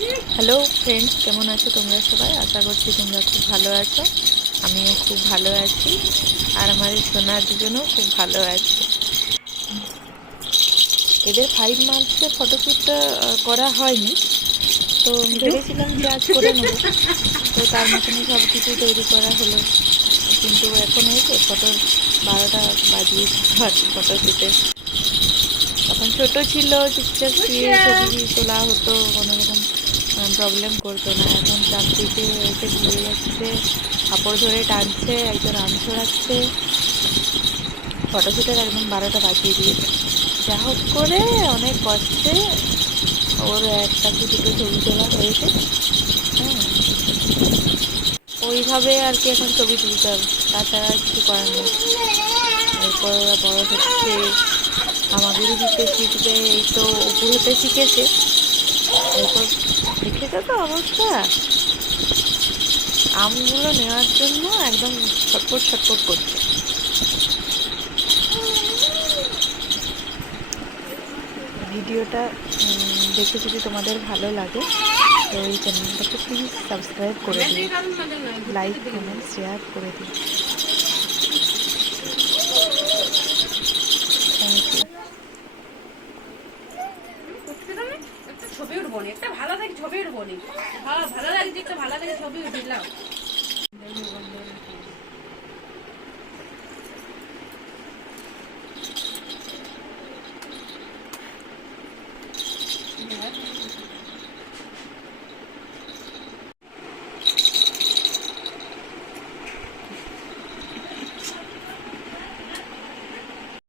Hello friends কেমন আছো তোমরা সবাই? আশা করছি তোমরা খুব ভালো আছো। আমিও খুব ভালো আছি। আর আমার এই সোনা দুজনও খুব ভালো আছে। এদের ফাইভ মান্থসে ফটোশ্যুটটা করা হয়নি। তো ভেবেছিলাম যে আজ করে নেব। তো তার মতনই সব কিছু তৈরি করা হলো। কিন্তু এখন হয়েছে ফটোর বারোটা বাজিয়ে ফটোশ্যুটে তখন ছোটো ছিল, চুপচাপ ছবি তোলা হতো, কোনো রকম প্রবলেম করতো না। এখন চারদিকে এসে ঘুরে যাচ্ছে, কাপড় ধরে টানছে, একজন আম ছড়াচ্ছে। ফটোশ্যুটের একদম বারোটা বাজিয়ে দিয়েছে। যা হোক করে অনেক কষ্টে ওর একটা কি দুটো ছবি তোলা হয়েছে। হ্যাঁ ওইভাবে আর কি এখন ছবি তুলতে হবে। তাছাড়া কিছু করার নেই। এরপর ওরা বড় হচ্ছে। আমাদেরই দিতে শিখবে, এই তো উপর হতে শিখেছে। এরপর দেখেছ তো অবস্থা। আমগুলো নেওয়ার জন্য একদম ছটপট ছটপট করছে। ভিডিওটা দেখে যদি তোমাদের ভালো লাগে, তো এই চ্যানেলটাকে প্লিজ সাবস্ক্রাইব করে দিও। লাইক কমেন্ট শেয়ার করে দিও। ছবি উঠবো না। একটা ভালো থাকে ছবি উঠবো না। ভালো লাগছে, একটা ভালো দেখে ছবি উঠিলাম।